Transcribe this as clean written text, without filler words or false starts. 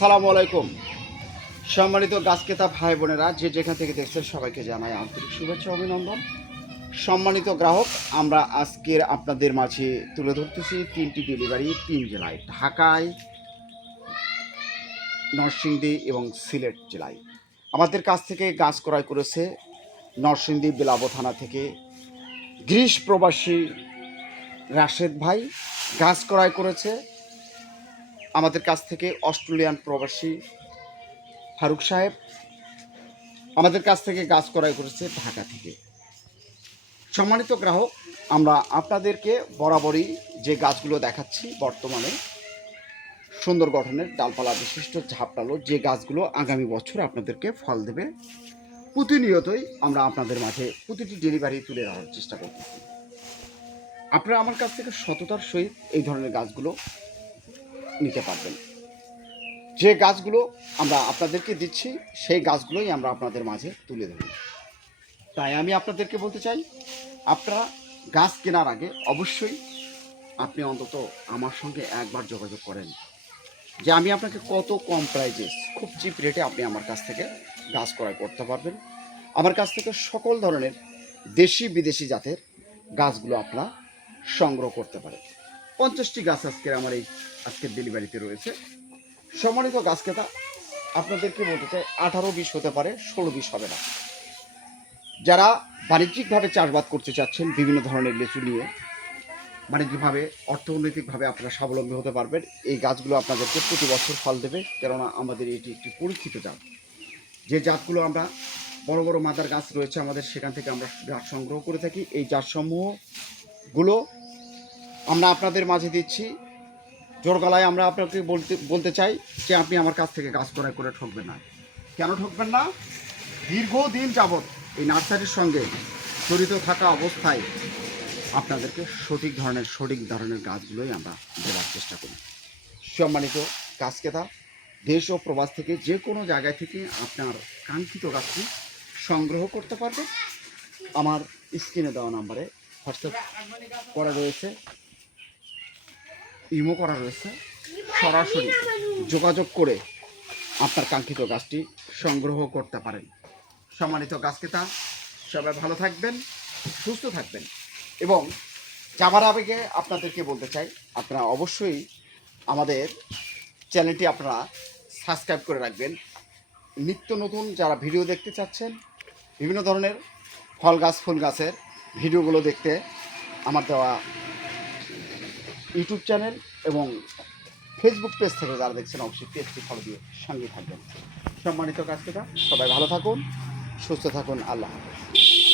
সালামু আলাইকুম। সম্মানিত গাছ ক্রেতা ভাই বোনেরা, যে যেখান থেকে দেখছেন সবাইকে জানাই আন্তরিক শুভেচ্ছা অভিনন্দন। সম্মানিত গ্রাহক, আমরা আজকের আপনাদের মাঝে তুলে ধরতেছি 3টি ডেলিভারি 3 জেলায়, ঢাকায়, নরসিংদী এবং সিলেট জেলায়। আমাদের কাছ থেকে গাছ ক্রয় করেছে নরসিংদী বেলাবো থানা থেকে গ্রিস প্রবাসী রাশেদ ভাই। গাছ ক্রয় করেছে আমাদের কাছ থেকে অস্ট্রেলিয়ান প্রবাসী ফারুক সাহেব। আমাদের কাছ থেকে গাছ ক্রয় করেছে ঢাকা থেকে। সম্মানিত গ্রাহক, আমরা আপনাদেরকে বরাবরই যে গাছগুলো দেখাচ্ছি বর্তমানে সুন্দর গঠনের ডালপালা বিশিষ্ট ঝাপটালো যে গাছগুলো আগামী বছর আপনাদেরকে ফল দেবে, প্রতিনিয়তই আমরা আপনাদের মাঝে প্রতিটি ডেলিভারি তুলে ধরার চেষ্টা করতেছি। আপনারা আমার কাছ থেকে সততার সহিত এই ধরনের গাছগুলো নিতে পারবেন। যে গাছগুলো আমরা আপনাদেরকে দিচ্ছি সেই গাছগুলোই আমরা আপনাদের মাঝে তুলে ধরি। তাই আমি আপনাদেরকে বলতে চাই, আপনারা গাছ কেনার আগে অবশ্যই আপনি অন্তত আমার সঙ্গে একবার যোগাযোগ করেন যে আমি আপনাকে কত কম প্রাইজে খুব চিপ রেটে আপনি আমার কাছ থেকে গাছ ক্রয় করতে পারবেন। আমার কাছ থেকে সকল ধরনের দেশি বিদেশি জাতের গাছগুলো আপনারা সংগ্রহ করতে পারেন। 50টি গাছ আজকের ডেলিভারিতে রয়েছে। সম্মানিত গাছ ক্রেতা, আপনাদেরকে বলতে চাই 18-20 হতে পারে, 16-20 হবে না। যারা বাণিজ্যিকভাবে চাষবাদ করতে চাচ্ছেন বিভিন্ন ধরনের লিচু নিয়ে, বাণিজ্যিকভাবে অর্থনৈতিকভাবে আপনারা স্বাবলম্বী হতে পারবেন, এই গাছগুলো আপনাদেরকে প্রতি বছর ফল দেবে। কেননা আমাদের এটি একটি পরীক্ষিত জাত। যে জাতগুলো আমরা বড় বড় মাদার গাছ রয়েছে আমাদের, সেখান থেকে আমরা গাছ সংগ্রহ করে থাকি। এই জাতসমূহগুলো আমরা আপনাদের মাঝে দিচ্ছি জোর গলায়। আমরা আপনাকে বলতে চাই যে আপনি আমার কাছ থেকে গাছ ক্রয় করে ঠকবেন না। কেন ঠকবেন না? দীর্ঘদিন যাবৎ এই নার্সারির সঙ্গে জড়িত থাকা অবস্থায় আপনাদেরকে সঠিক ধরনের গাছগুলোই আমরা দেওয়ার চেষ্টা করি। সম্মানিত গাছ ক্রেতা, দেশ ও প্রবাস থেকে যে কোনো জায়গায় থেকে আপনার কাঙ্ক্ষিত গাছটি সংগ্রহ করতে পারবে। আমার স্ক্রিনে দেওয়া নাম্বারে হোয়াটসঅ্যাপ করা রয়েছে, ইমো করা রয়েছে। সরাসরি যোগাযোগ করে আপনার কাঙ্ক্ষিত গাছটি সংগ্রহ করতে পারেন। সম্মানিত গাছ ক্রেতা, সবাই ভালো থাকবেন, সুস্থ থাকবেন। এবং যাবার আগে আপনাদেরকে বলতে চাই, আপনারা অবশ্যই আমাদের চ্যানেলটি আপনারা সাবস্ক্রাইব করে রাখবেন। নিত্য নতুন যারা ভিডিও দেখতে চাচ্ছেন, বিভিন্ন ধরনের ফল গাছ ফুল গাছের ভিডিওগুলো দেখতে আমার দেওয়া ইউটিউব চ্যানেল এবং ফেসবুক পেজ থেকে যারা দেখছেন অবশ্যই পেজটি ফলো দিয়ে সঙ্গে থাকবেন। সম্মানিত গাছ ক্রেতা, সবাই ভালো থাকুন, সুস্থ থাকুন। আল্লাহ হাফেজ।